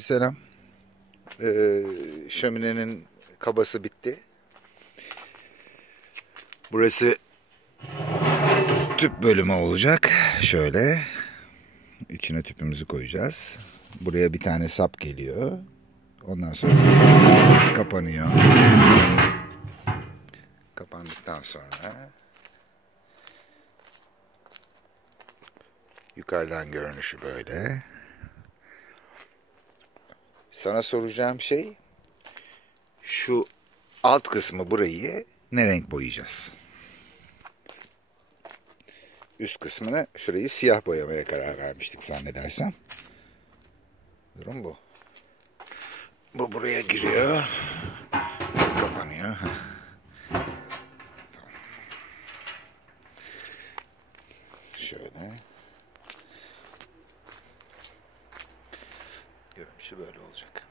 Selam. Şöminenin kabası bitti. Burası tüp bölümü olacak. Şöyle. İçine tüpümüzü koyacağız. Buraya bir tane sap geliyor. Ondan sonra kapanıyor. Kapandıktan sonra yukarıdan görünüşü böyle. Sana soracağım şey, şu alt kısmı, burayı ne renk boyayacağız? Üst kısmını, şurayı siyah boyamaya karar vermiştik zannedersem. Durum bu. Bu buraya giriyor. Kapanıyor. Tamam. Şöyle. Görünüşü böyle olacak.